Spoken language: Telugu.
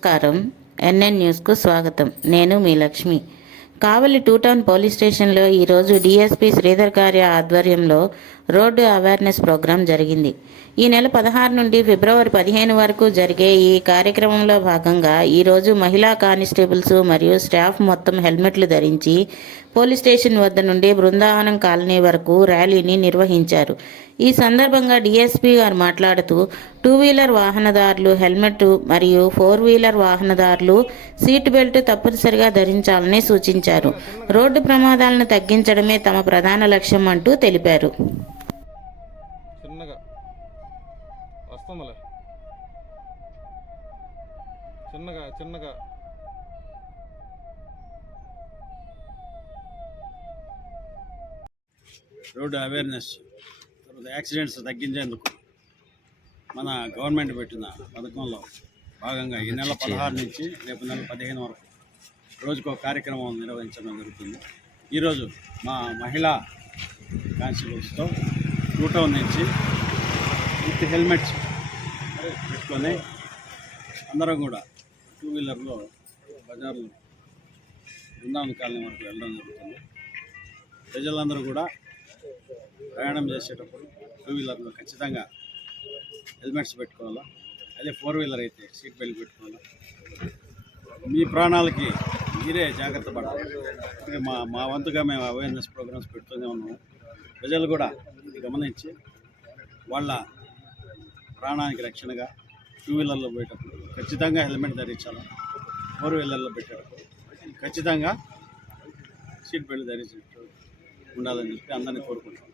నమస్కారం. ఎన్ఎన్ న్యూస్కు స్వాగతం. నేను మీ Lakshmi. Kavali two town police స్టేషన్లో ఈరోజు డీఎస్పీ శ్రీధర్ గారి ఆధ్వర్యంలో రోడ్డు అవేర్నెస్ ప్రోగ్రాం జరిగింది. ఈ నెల పదహారు నుండి ఫిబ్రవరి పదిహేను వరకు జరిగే ఈ కార్యక్రమంలో భాగంగా ఈరోజు మహిళా కానిస్టేబుల్స్ మరియు స్టాఫ్ మొత్తం హెల్మెట్లు ధరించి పోలీస్ స్టేషన్ వద్ద నుండి బృందావనం కాలనీ వరకు ర్యాలీని నిర్వహించారు. ఈ సందర్భంగా డీఎస్పీ గారు మాట్లాడుతూ టూ వీలర్ వాహనదారులు హెల్మెట్ మరియు ఫోర్ వీలర్ వాహనదారులు సీట్ బెల్ట్ తప్పనిసరిగా ధరించాలని సూచించారు. రోడ్డు ప్రమాదాలను తగ్గించడమే తమ ప్రధాన లక్ష్యం అంటూ తెలిపారు. చిన్నగా. వస్తుందిలే. చిన్నగా చిన్నగా. రోడ్డు అవేర్నెస్ తర్వాత యాక్సిడెంట్స్ తగ్గించేందుకు మన గవర్నమెంట్ పెట్టిన పథకంలో భాగంగా ఈ నెల పదహారు నుంచి రేపు నెల పదిహేను వరకు రోజుకో కార్యక్రమం నిర్వహించడం జరుగుతుంది. ఈరోజు మా మహిళా కానిస్టేబుల్స్తో టూ టౌన్ నుంచి విత్ హెల్మెట్స్ పెట్టుకొని అందరం కూడా టూ వీలర్లో బజార్లో బృందావన కాలనీ వరకు వెళ్ళడం జరుగుతుంది. ప్రజలందరూ కూడా ప్రయాణం చేసేటప్పుడు టూ వీలర్లో ఖచ్చితంగా హెల్మెట్స్ పెట్టుకోవాలా? అదే ఫోర్ వీలర్ అయితే సీట్ బెల్ట్ పెట్టుకోవాలా? మీ ప్రాణాలకి మీరే జాగ్రత్త పడాలి. మా మా వంతుగా మేము అవేర్నెస్ ప్రోగ్రామ్స్ పెడుతూనే ఉన్నాము. ప్రజలు కూడా ఇది గమనించి వాళ్ళ ప్రాణానికి రక్షణగా టూ వీలర్లో పోయేటప్పుడు ఖచ్చితంగా హెల్మెట్ ధరించాలి. ఫోర్ వీలర్లో పెట్టేటప్పుడు ఖచ్చితంగా సీట్ బెల్ట్ ధరించినట్టు ఉండాలని చెప్పి అందరినీ కోరుకుంటున్నాను